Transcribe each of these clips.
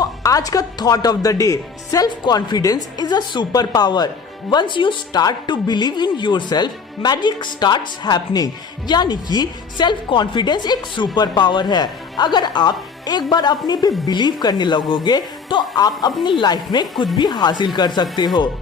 आज का thought of the day, self confidence is a super power. Once you start to believe in your self, magic starts happening. यानी कि self confidence एक super power है। अगर आप एक बार अपने पे बिलीव करने लगोगे तो आप अपनी लाइफ में कुछ भी हासिल कर सकते हो।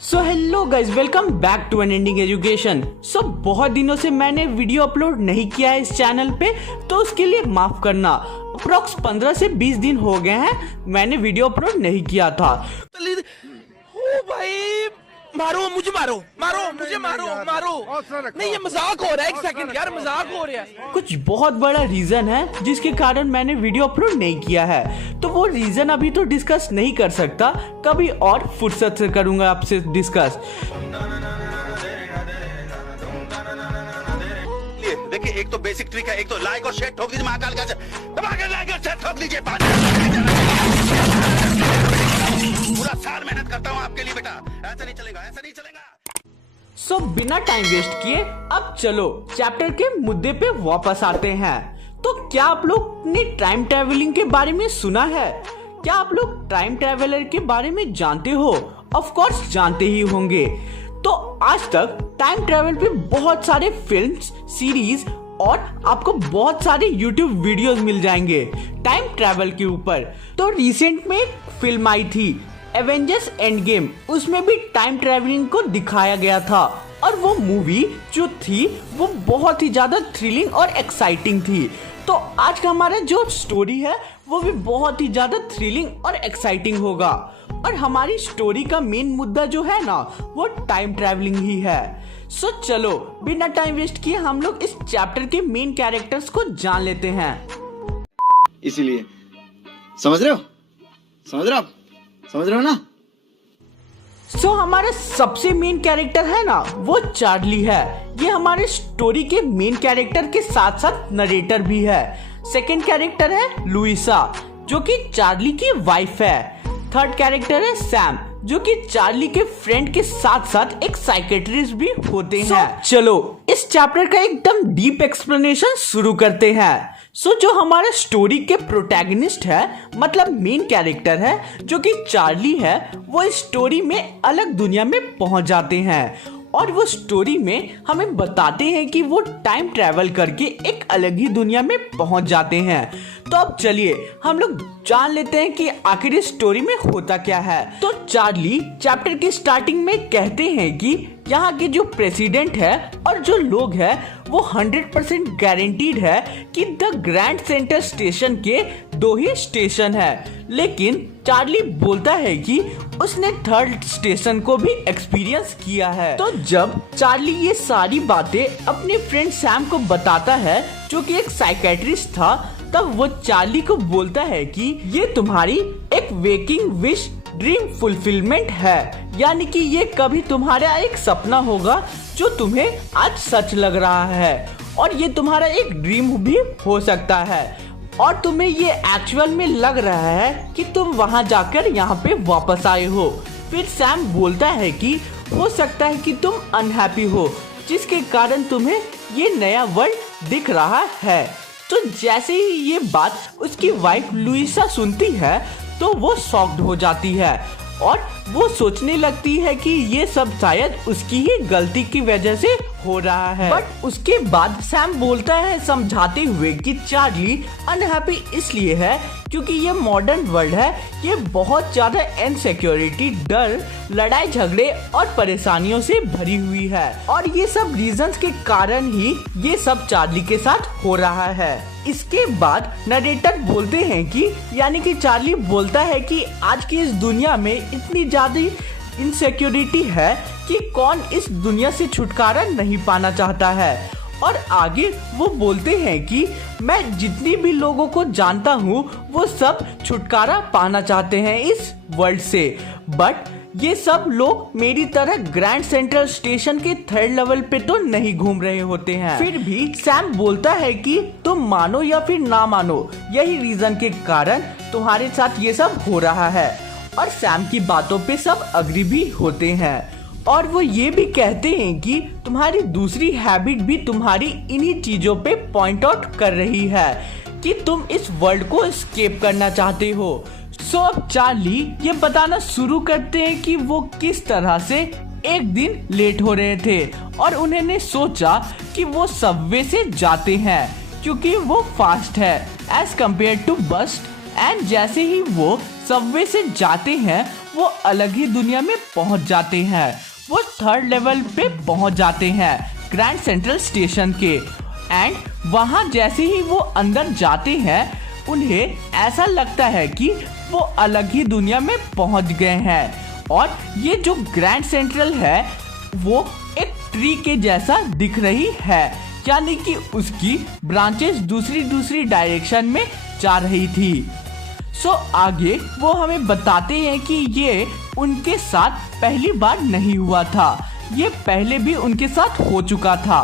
So hello guys, welcome back to unending education. सो बहुत दिनों से मैंने वीडियो अपलोड नहीं किया है इस चैनल पे, तो उसके लिए माफ करना। अप्रोक्स 15 से 20 दिन हो गए हैं मैंने वीडियो अपलोड नहीं किया था। ओ भाई, मारो मुझे, मारो मुझे, मारो नहीं, ये मजाक हो रहा है। एक सेकंड यार, मजाक हो रहा है। कुछ बहुत बड़ा रीजन है जिसके कारण मैंने वीडियो अपलोड नहीं किया है, तो वो रीजन अभी तो डिस्कस नहीं कर सकता, कभी और फुर्सत से करूंगा आपसे डिस्कस। देखिए, एक तो बेसिक ट्रिक है, एक तो लाइक और शेयर ठोक दीजिए, महाकाल का लाइक और शेयर ठोक दीजिए। पूरा साल मेहनत करता हूँ आपके लिए बेटा, ऐसा नहीं चलेगा, ऐसा नहीं चलेगा। सो बिना टाइम वेस्ट किए अब चलो चैप्टर के मुद्दे पे वापस आते हैं। तो क्या आप लोग ने टाइम ट्रैवलिंग के बारे में सुना है? क्या आप लोग टाइम ट्रैवलर के बारे में जानते हो? ऑफ कोर्स जानते ही होंगे। तो आज तक टाइम ट्रैवल पे बहुत सारे फिल्म्स, सीरीज और आपको बहुत सारे यूट्यूब वीडियोस मिल जाएंगे टाइम ट्रैवल के ऊपर। तो रिसेंट में एक फिल्म आई थी एवेंजर्स एंड गेम, उसमें भी टाइम ट्रैवलिंग को दिखाया गया था और वो मूवी जो थी वो बहुत ही ज्यादा थ्रिलिंग और एक्साइटिंग थी। तो आज का हमारा जो स्टोरी है वो भी बहुत ही ज्यादा थ्रिलिंग और एक्साइटिंग होगा। और हमारी स्टोरी का मेन मुद्दा जो है ना, वो टाइम ट्रैवलिंग ही है। सो चलो बिना टाइम वेस्ट किए हम लोग इस चैप्टर के मेन कैरेक्टर्स को जान लेते हैं। इसीलिए समझ रहे हो ना? सो हमारा सबसे मेन कैरेक्टर है ना, वो चार्ली है। ये हमारे स्टोरी के मेन कैरेक्टर के साथ साथ नरेटर भी है। सेकंड कैरेक्टर है लुइसा, जो कि चार्ली की वाइफ है। थर्ड कैरेक्टर है सैम, जो कि चार्ली के फ्रेंड के साथ साथ एक साइकेट्रिस्ट भी होते हैं। चलो इस चैप्टर का एकदम डीप एक्सप्लेनेशन शुरू करते हैं। जो हमारे स्टोरी के प्रोटैगनिस्ट है, मतलब मेन कैरेक्टर है, जो कि चार्ली है, वो इस स्टोरी में अलग दुनिया में पहुंच जाते हैं और वो स्टोरी में हमें बताते हैं कि वो टाइम ट्रैवल करके एक अलग ही दुनिया में पहुंच जाते हैं। तो अब चलिए हम लोग जान लेते हैं कि आखिर इस स्टोरी में होता क्या है। तो चार्ली चैप्टर की स्टार्टिंग में कहते हैं कि यहाँ के जो प्रेसिडेंट है और जो लोग हैं वो 100% गारंटीड है कि द ग्रैंड सेंटर स्टेशन के 2 ही स्टेशन है, लेकिन चार्ली बोलता है कि उसने थर्ड स्टेशन को भी एक्सपीरियंस किया है। तो जब चार्ली ये सारी बातें अपने फ्रेंड सैम को बताता है, जो कि एक साइकेट्रिस्ट था, तब वो चार्ली को बोलता है कि ये तुम्हारी एक वेकिंग विश ड्रीम फुलफिलमेंट है, यानी कि ये कभी तुम्हारा एक सपना होगा जो तुम्हें आज सच लग रहा है, और ये तुम्हारा एक ड्रीम भी हो सकता है, और तुम्हें ये एक्चुअल में लग रहा है कि तुम वहां जाकर यहाँ पे वापस आए हो। फिर सैम बोलता है कि हो सकता है कि तुम अनहैप्पी हो, जिसके कारण तुम्हें ये नया वर्ल्ड दिख रहा है। तो जैसे ही ये बात उसकी वाइफ लुइसा सुनती है तो वो शॉक्ड हो जाती है और वो सोचने लगती है कि ये सब शायद उसकी ही गलती की वजह से हो रहा है। बट उसके बाद सैम बोलता है समझाते हुए कि चार्ली अनहैप्पी इसलिए है क्योंकि ये मॉडर्न वर्ल्ड है, ये बहुत ज्यादा इनसिक्योरिटी, डर, लड़ाई झगड़े और परेशानियों से भरी हुई है, और ये सब रीजंस के कारण ही ये सब चार्ली के साथ हो रहा है। इसके बाद नरेटर बोलते हैं कि यानी कि चार्ली बोलता है कि आज की इस दुनिया में इतनी ज्यादा इनसिक्योरिटी है कि कौन इस दुनिया से छुटकारा नहीं पाना चाहता है। और आगे वो बोलते हैं कि मैं जितनी भी लोगों को जानता हूँ वो सब छुटकारा पाना चाहते हैं इस वर्ल्ड से, बट ये सब लोग मेरी तरह ग्रैंड सेंट्रल स्टेशन के 3rd लेवल पे तो नहीं घूम रहे होते हैं। फिर भी सैम बोलता है कि तुम मानो या फिर ना मानो, यही रीजन के कारण तुम्हारे साथ ये सब हो रहा है, और सैम की बातों पे सब अग्री भी होते हैं। और वो ये भी कहते हैं कि तुम्हारी दूसरी हैबिट भी तुम्हारी इन्हीं चीजों पे पॉइंट आउट कर रही है, कि तुम इस वर्ल्ड को एस्केप करना चाहते हो। सो अब चार्ली ये बताना शुरू करते हैं कि वो किस तरह से एक दिन लेट हो रहे थे और उन्होंने सोचा कि वो सबवे से जाते हैं क्योंकि वो फास्ट है एज कम्पेयर टू बस। एंड जैसे ही वो सबवे से जाते हैं वो अलग ही दुनिया में पहुंच जाते हैं। वो 3rd लेवल पे पहुंच जाते हैं ग्रैंड सेंट्रल स्टेशन के। एंड वहां जैसे ही वो अंदर जाते हैं उन्हें ऐसा लगता है कि वो अलग ही दुनिया में पहुंच गए हैं। और ये जो ग्रैंड सेंट्रल है वो एक ट्री के जैसा दिख रही है, यानी कि उसकी ब्रांचेस दूसरी डायरेक्शन में जा रही थी। सो आगे वो हमें बताते हैं कि ये उनके साथ पहली बार नहीं हुआ था, ये पहले भी उनके साथ हो चुका था।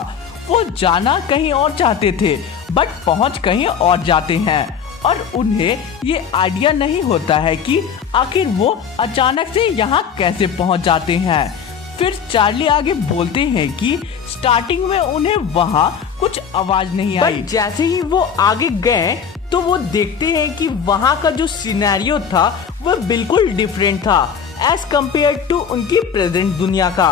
वो जाना कहीं और चाहते थे बट पहुंच कहीं और जाते हैं और उन्हें ये आइडिया नहीं होता है कि आखिर वो अचानक से यहाँ कैसे पहुँच जाते हैं। फिर चार्ली आगे बोलते हैं कि स्टार्टिंग में उन्हें वहाँ कुछ आवाज नहीं आई, जैसे ही वो आगे गए तो वो देखते हैं कि वहाँ का जो सिनेरियो था वो बिल्कुल डिफरेंट था एज कम्पेयर टू उनकी प्रेजेंट दुनिया का।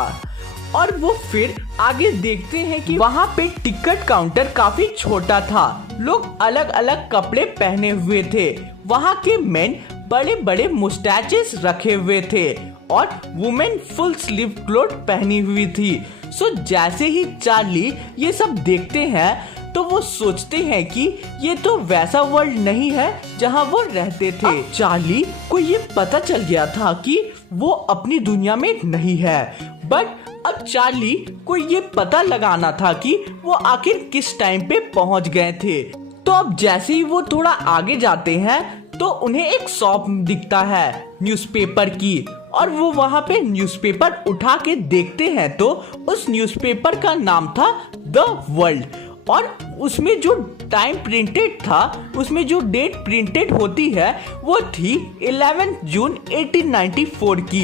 और वो फिर आगे देखते हैं कि वहाँ पे टिकट काउंटर काफी छोटा था, लोग अलग अलग कपड़े पहने हुए थे, वहाँ के मेन बड़े बड़े मुस्टैचेस रखे हुए थे और वुमेन फुल स्लीव क्लोथ पहनी हुई थी। सो जैसे ही चार्ली ये सब देखते हैं तो वो सोचते हैं कि ये तो वैसा वर्ल्ड नहीं है जहाँ वो रहते थे। चार्ली को ये पता चल गया था कि वो अपनी दुनिया में नहीं है, बट अब चार्ली को ये पता लगाना था कि वो आखिर किस टाइम पे पहुंच गए थे। तो अब जैसे ही वो थोड़ा आगे जाते हैं तो उन्हें एक शॉप दिखता है न्यूज़पेपर की और वो वहाँ पे न्यूज़पेपर उठा के देखते हैं तो उस न्यूज़पेपर का नाम था द वर्ल्ड और उसमें जो टाइम प्रिंटेड था, उसमें जो डेट प्रिंटेड होती है वो थी 11 जून 1894 की।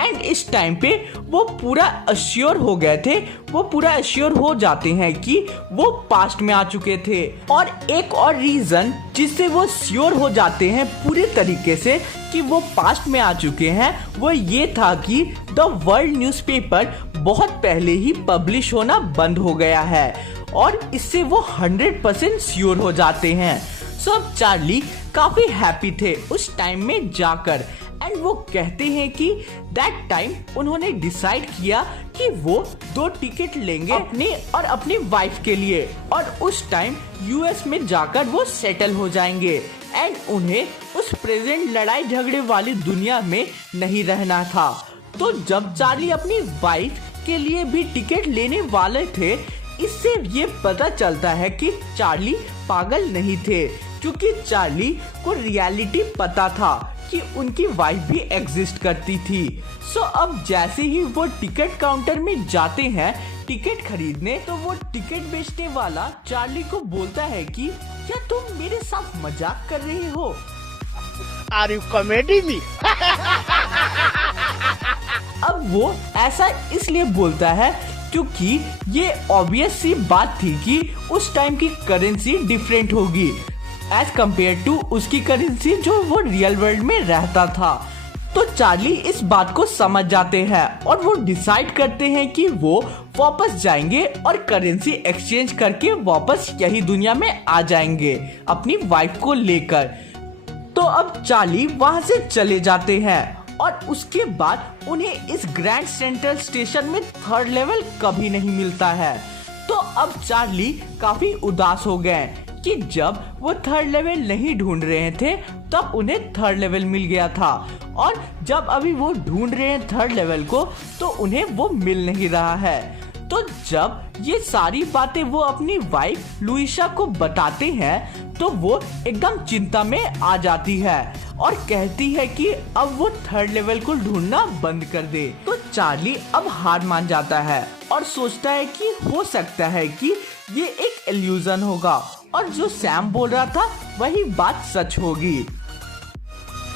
एंड इस टाइम पे वो पूरा अश्योर हो गए थे, वो पूरा अश्योर हो जाते हैं कि वो पास्ट में आ चुके थे। और एक और रीजन जिससे वो श्योर हो जाते हैं पूरे तरीके से कि वो पास्ट में आ चुके हैं वो ये था कि द वर्ल्ड न्यूज़पेपर बहुत पहले ही पब्लिश होना बंद हो गया है और इससे वो 100% श्योर हो जाते हैं। सो अब चार्ली काफी हैप्पी थे उस टाइम में जाकर। एंड वो कहते हैं कि दैट टाइम उन्होंने डिसाइड किया कि वो 2 टिकट लेंगे अपने और अपनी वाइफ के लिए और उस टाइम यूएस में जाकर वो सेटल हो जाएंगे एंड उन्हें उस प्रेजेंट लड़ाई झगड़े वाली दुनिया में नहीं रहना था। तो जब चार्ली अपनी वाइफ के लिए भी टिकट लेने वाले थे, इससे ये पता चलता है कि चार्ली पागल नहीं थे, क्योंकि चार्ली को रियलिटी पता था कि उनकी वाइफ भी एग्जिस्ट करती थी। सो अब जैसे ही वो टिकट काउंटर में जाते हैं टिकट खरीदने तो वो टिकट बेचने वाला चार्ली को बोलता है कि क्या तुम मेरे साथ मजाक कर रहे हो? Are you comedy me? अब वो ऐसा इसलिए बोलता है क्योंकि ये ऑब्वियस सी बात थी कि उस टाइम की करेंसी डिफरेंट होगी एज कम्पेयर टू उसकी करेंसी जो वो रियल वर्ल्ड में रहता था। तो चार्ली इस बात को समझ जाते हैं और वो डिसाइड करते हैं कि वो वापस जाएंगे और करेंसी एक्सचेंज करके वापस यही दुनिया में आ जाएंगे अपनी वाइफ को लेकर। तो अब चार्ली वहां से चले जाते हैं और उसके बाद उन्हें इस ग्रैंड सेंट्रल स्टेशन में 3rd लेवल कभी नहीं मिलता है। तो अब चार्ली काफी उदास हो गए कि जब वो 3rd लेवल नहीं ढूंढ रहे थे तब उन्हें 3rd लेवल मिल गया था और जब अभी वो ढूंढ रहे हैं 3rd लेवल को तो उन्हें वो मिल नहीं रहा है। तो जब ये सारी बातें वो अपनी वाइफ लुइसा को बताते हैं तो वो एकदम चिंता में आ जाती है और कहती है कि अब वो 3rd लेवल को ढूंढना बंद कर दे। तो चार्ली अब हार मान जाता है और सोचता है कि हो सकता है कि ये एक इल्यूजन होगा और जो सैम बोल रहा था वही बात सच होगी।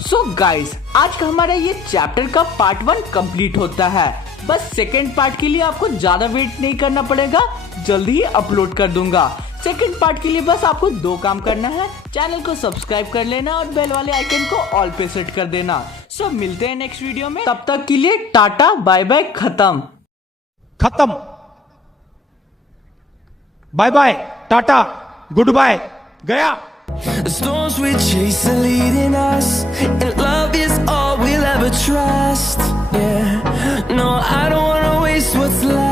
सो गाइस, आज का हमारा ये चैप्टर का पार्ट 1 कंप्लीट होता है। बस सेकेंड पार्ट के लिए आपको ज्यादा वेट नहीं करना पड़ेगा, जल्दी ही अपलोड कर दूंगा। सेकंड पार्ट के लिए बस आपको 2 काम करना है, चैनल को सब्सक्राइब कर लेना और बेल वाले आइकन को ऑल पे सेट कर देना। सो मिलते हैं नेक्स्ट वीडियो में, तब तक के लिए टाटा बाय बाय, खत्म। Bye bye, tata, goodbye, गया। The storms we chase are leading us, and love is all we'll ever trust. Yeah, no, I don't wanna waste what's left.